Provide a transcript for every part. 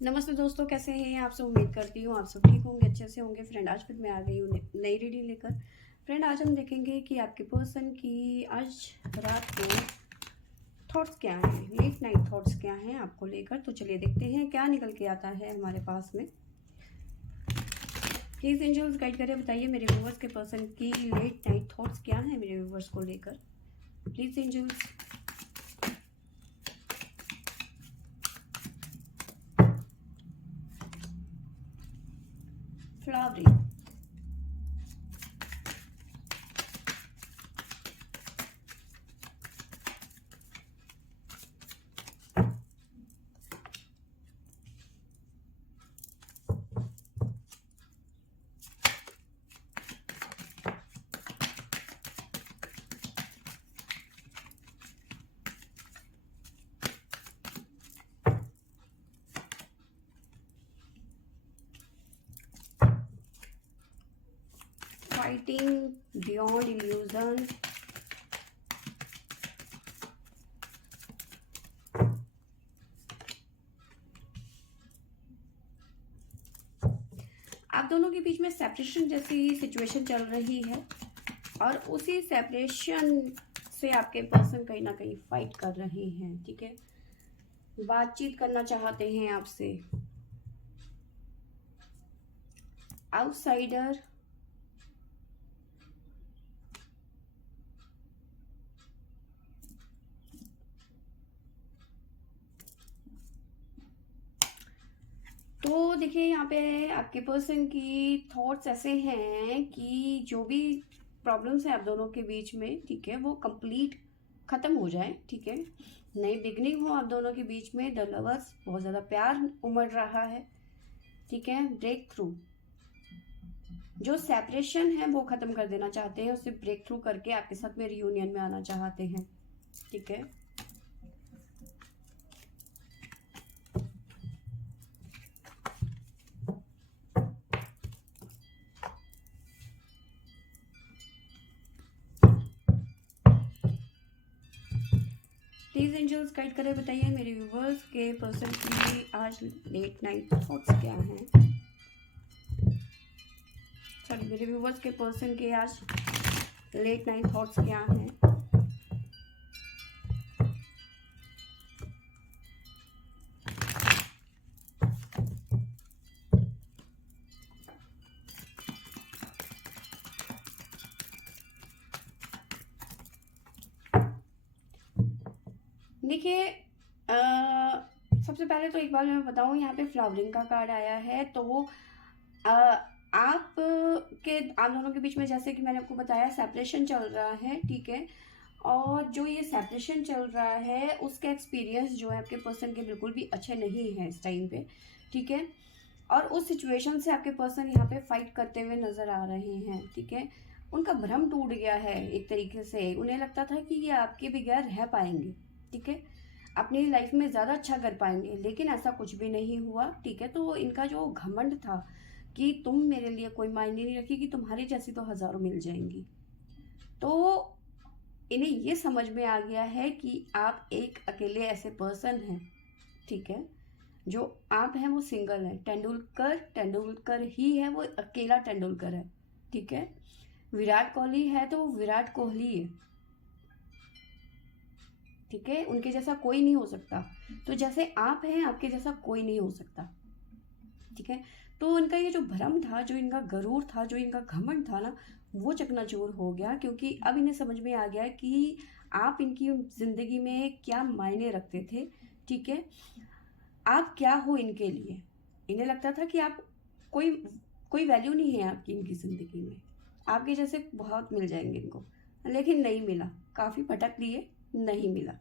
नमस्ते दोस्तों, कैसे हैं आप सब। उम्मीद करती हूँ आप सब ठीक होंगे, अच्छे से होंगे। फ्रेंड, आज फिर मैं आ गई हूँ नई रीडिंग लेकर। फ्रेंड, आज हम देखेंगे कि आपके पर्सन की आज रात के थॉट्स क्या हैं, लेट नाइट थॉट्स क्या हैं आपको लेकर। तो चलिए देखते हैं क्या निकल के आता है हमारे पास में। प्लीज़ एंजल्स गाइड करें, बताइए मेरे व्यूवर्स के पर्सन की लेट नाइट थॉट्स क्या हैं मेरे व्यूवर्स को लेकर। Please angels. Flowering. Fighting beyond illusion. आप दोनों के बीच में सेपरेशन जैसी सिचुएशन चल रही है और उसी सेपरेशन से आपके पर्सन कहीं ना कहीं फाइट कर रहे हैं। ठीक है, बातचीत करना चाहते हैं आपसे। आउटसाइडर। तो देखिए, यहाँ पे आपके पर्सन की थॉट्स ऐसे हैं कि जो भी प्रॉब्लम्स है आप दोनों के बीच में, ठीक है, वो कंप्लीट खत्म हो जाए। ठीक है, नई बिगनिंग हो आप दोनों के बीच में। द लवर्स, बहुत ज़्यादा प्यार उमड़ रहा है। ठीक है, ब्रेक थ्रू। जो सेपरेशन है वो खत्म कर देना चाहते हैं, उसे ब्रेक थ्रू करके आपके साथ में रियूनियन में आना चाहते हैं। ठीक है, प्लीज एंजल्स गाइड करें, बताइए मेरे व्यूवर्स के पर्सन की आज लेट नाइट थॉट्स क्या हैं। सॉरी, मेरे व्यूवर्स के पर्सन के आज लेट नाइट थॉट्स क्या हैं। देखिए, सबसे पहले तो एक बार मैं बताऊं, यहाँ पे फ्लावरिंग का कार्ड आया है। तो अ, आप आप दोनों के बीच में, जैसे कि मैंने आपको बताया, सेपरेशन चल रहा है। ठीक है, और जो ये सेपरेशन चल रहा है उसका एक्सपीरियंस जो है आपके पर्सन के बिल्कुल भी अच्छे नहीं है इस टाइम पे। ठीक है, और उस सिचुएशन से आपके पर्सन यहाँ पे फाइट करते हुए नजर आ रहे हैं। ठीक है, उनका भ्रम टूट गया है एक तरीके से। उन्हें लगता था कि ये आपके बगैर रह पाएंगे। ठीक है, अपनी लाइफ में ज़्यादा अच्छा कर पाएंगे, लेकिन ऐसा कुछ भी नहीं हुआ। ठीक है, तो इनका जो घमंड था कि तुम मेरे लिए कोई मायने नहीं रखेगी, तुम्हारी जैसी तो हज़ारों मिल जाएंगी, तो इन्हें ये समझ में आ गया है कि आप एक अकेले ऐसे पर्सन हैं। ठीक है, जो आप हैं वो सिंगल है। तेंदुलकर तेंदुलकर ही है, वो अकेला तेंदुलकर है। ठीक है, विराट कोहली है तो वो विराट कोहली है। ठीक है, उनके जैसा कोई नहीं हो सकता। तो जैसे आप हैं, आपके जैसा कोई नहीं हो सकता। ठीक है, तो इनका ये जो भ्रम था, जो इनका गरूर था, जो इनका घमंड था ना, वो चकनाचूर हो गया। क्योंकि अब इन्हें समझ में आ गया कि आप इनकी जिंदगी में क्या मायने रखते थे। ठीक है, आप क्या हो इनके लिए। इन्हें लगता था कि आप कोई कोई वैल्यू नहीं है आपकी इनकी ज़िंदगी में। आपके जैसे बहुत मिल जाएंगे इनको, लेकिन नहीं मिला। काफ़ी भटक लिए, नहीं मिला।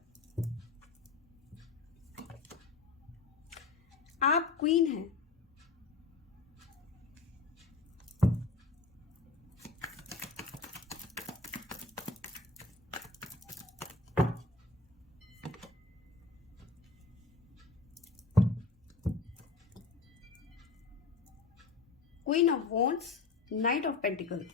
आप क्वीन हैं। Queen of wands, night of pentacle.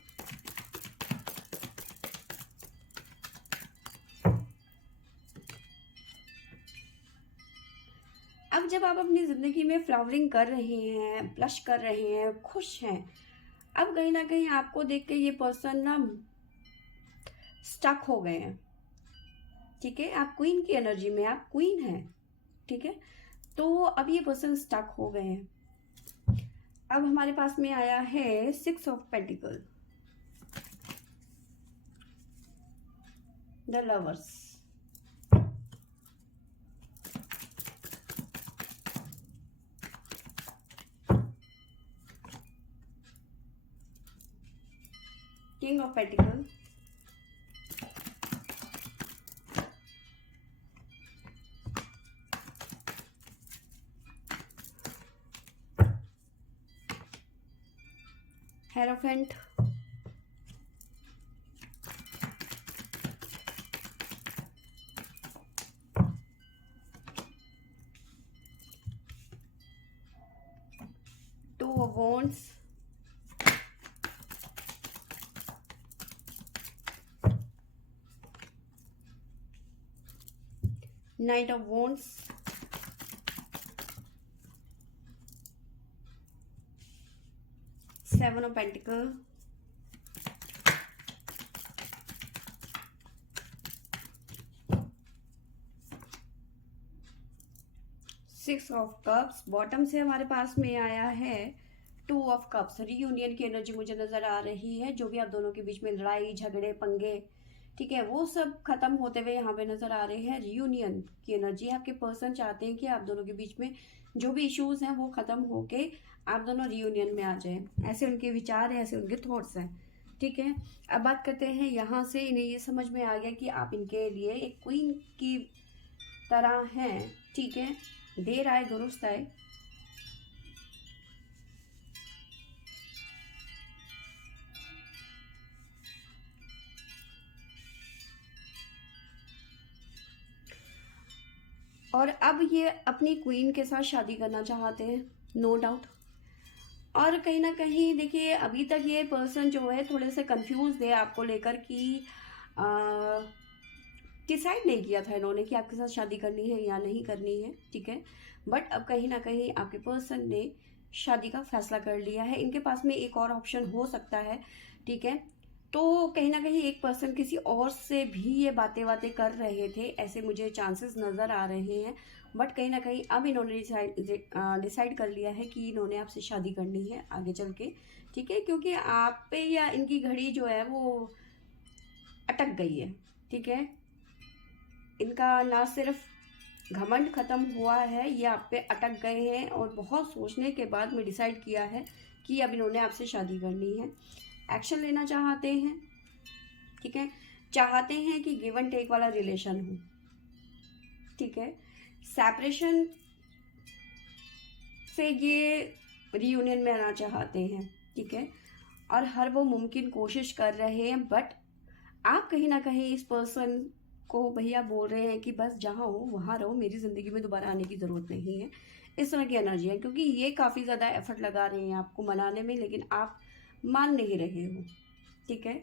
अब अब जब आप अपनी ज़िंदगी में फ्लावरिंग कर रहे हैं, ब्लश कर रहे हैं, खुश हैं, अब कहीं ना कहीं आपको देख के ये पर्सन ना स्टक हो गए हैं। ठीक है, आप क्वीन की एनर्जी में, आप क्वीन हैं। ठीक है, तो अब ये पर्सन स्टक हो गए हैं। अब हमारे पास में आया है 6 of pentacle, the lovers, king of pentacle, hierophant, two of wands, night of wands, seven of pentacle, six of cups. Bottom से हमारे पास में आया है 2 ऑफ कप्स। रीयूनियन की एनर्जी मुझे नजर आ रही है। जो भी आप दोनों के बीच में लड़ाई झगड़े पंगे, ठीक है, वो सब खत्म होते हुए यहाँ पे नजर आ रहे हैं। रीयूनियन की एनर्जी, आपके पर्सन चाहते हैं कि आप दोनों के बीच में जो भी इश्यूज हैं वो खत्म होके आप दोनों रीयूनियन में आ जाए। ऐसे उनके विचार हैं, ऐसे उनके थॉट्स हैं। ठीक है, अब बात करते हैं यहाँ से। इन्हें ये समझ में आ गया कि आप इनके लिए एक क्वीन की तरह हैं। ठीक है, देर आए दुरुस्त आए। और अब ये अपनी क्वीन के साथ शादी करना चाहते हैं, नो डाउट। और कहीं ना कहीं देखिए, अभी तक ये पर्सन जो है थोड़े से कंफ्यूज है आपको लेकर कि डिसाइड नहीं किया था इन्होंने कि आपके साथ शादी करनी है या नहीं करनी है। ठीक है, बट अब कहीं ना कहीं आपके पर्सन ने शादी का फैसला कर लिया है। इनके पास में एक और ऑप्शन हो सकता है। ठीक है, तो कहीं ना कहीं एक पर्सन किसी और से भी ये बातें बातें कर रहे थे, ऐसे मुझे चांसेस नज़र आ रहे हैं। बट कहीं ना कहीं अब इन्होंने डिसाइड कर लिया है कि इन्होंने आपसे शादी करनी है आगे चल के। ठीक है, क्योंकि आप पे या इनकी घड़ी जो है वो अटक गई है। ठीक है, इनका ना सिर्फ घमंड खत्म हुआ है, ये आप पे अटक गए हैं और बहुत सोचने के बाद में डिसाइड किया है कि अब इन्होंने आपसे शादी करनी है। एक्शन लेना चाहते हैं। ठीक है, चाहते हैं कि गिव एंड टेक वाला रिलेशन हो। ठीक है, सेपरेशन से ये रीयूनियन में आना चाहते हैं। ठीक है, और हर वो मुमकिन कोशिश कर रहे हैं, बट आप कहीं ना कहीं इस पर्सन को भैया बोल रहे हैं कि बस जहाँ हो वहाँ रहो, मेरी ज़िंदगी में दोबारा आने की ज़रूरत नहीं है। इस तरह की एनर्जी है, क्योंकि ये काफ़ी ज़्यादा एफर्ट लगा रहे हैं आपको मनाने में, लेकिन आप मान नहीं रहे हो। ठीक है,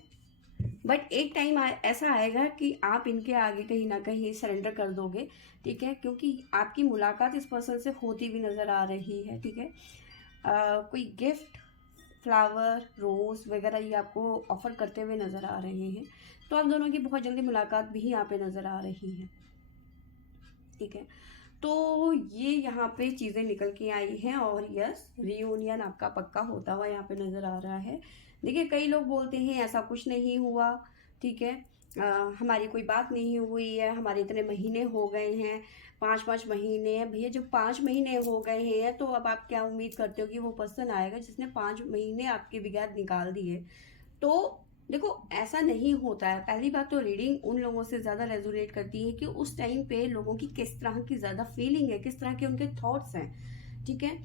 बट एक टाइम ऐसा आएगा कि आप इनके आगे कहीं ना कहीं सरेंडर कर दोगे। ठीक है, क्योंकि आपकी मुलाकात इस पर्सन से होती भी नज़र आ रही है। ठीक है, कोई गिफ्ट, फ्लावर, रोज़ वगैरह ये आपको ऑफ़र करते हुए नज़र आ रहे हैं। तो आप दोनों की बहुत जल्दी मुलाकात भी यहाँ पे नज़र आ रही है। ठीक है, तो ये यहाँ पे चीज़ें निकल के आई हैं और यस, रीयूनियन आपका पक्का होता हुआ यहाँ पे नज़र आ रहा है। देखिए, कई लोग बोलते हैं ऐसा कुछ नहीं हुआ। ठीक है, हमारी कोई बात नहीं हुई है, हमारे इतने महीने हो गए हैं, 5-5 महीने हैं। भैया, जब 5 महीने हो गए हैं तो अब आप क्या उम्मीद करते हो कि वो पर्सन आएगा जिसने 5 महीने आपके बगैर निकाल दिए? तो देखो, ऐसा नहीं होता है। पहली बात तो रीडिंग उन लोगों से ज़्यादा रेजोनेट करती है कि उस टाइम पे लोगों की किस तरह की ज़्यादा फीलिंग है, किस तरह के उनके थॉट्स हैं। ठीक है,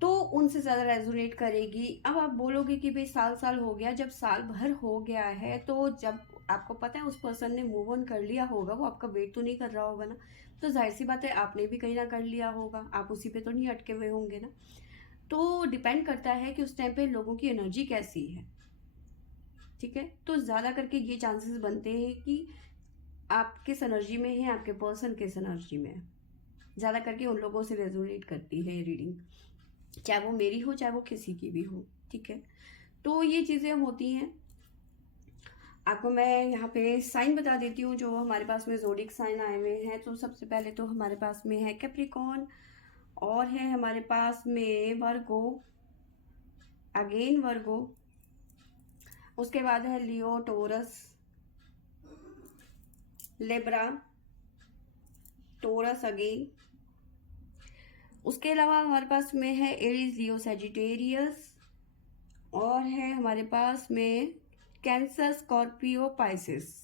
तो उनसे ज़्यादा रेजोनेट करेगी। अब आप बोलोगे कि भाई साल साल हो गया, जब साल भर हो गया है तो जब आपको पता है उस पर्सन ने मूव ऑन कर लिया होगा, वो आपका वेट तो नहीं कर रहा होगा ना। तो जाहिर सी बात है, आपने भी कहीं ना कर लिया होगा, आप उसी पे तो नहीं अटके हुए होंगे ना। तो डिपेंड करता है कि उस टाइम पे लोगों की एनर्जी कैसी है। ठीक है, तो ज़्यादा करके ये चांसेस बनते हैं कि आप किस एनर्जी में हैं, आपके पर्सन किस एनर्जी में है। ज़्यादा करके उन लोगों से रेजोनेट करती है ये रीडिंग, चाहे वो मेरी हो चाहे वो किसी की भी हो, ठीक है। तो ये चीज़ें होती हैं। आपको मैं यहाँ पे साइन बता देती हूँ जो हमारे पास में ज़ोडिक साइन आए हुए हैं। तो सबसे पहले तो हमारे पास में है कैप्रिकॉर्न, और है हमारे पास में वर्गो, अगेन वर्गो, उसके बाद है लियो, टोरस, लिब्रा, टोरस अगेन। उसके अलावा हमारे पास में है एरीज, लियो, सैजिटेरियस, और है हमारे पास में कैंसर, स्कॉर्पियो, पाइसेस।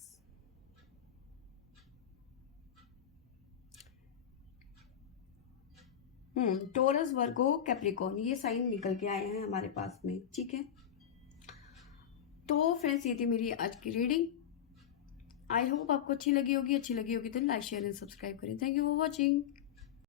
टोरस, वर्गो, कैप्रिकॉर्न, ये साइन निकल के आए हैं हमारे पास में, ठीक है। तो फ्रेंड्स ये थी मेरी आज की रीडिंग। आई होप आपको अच्छी लगी होगी तो लाइक, शेयर एंड सब्सक्राइब करें। Thank you for watching.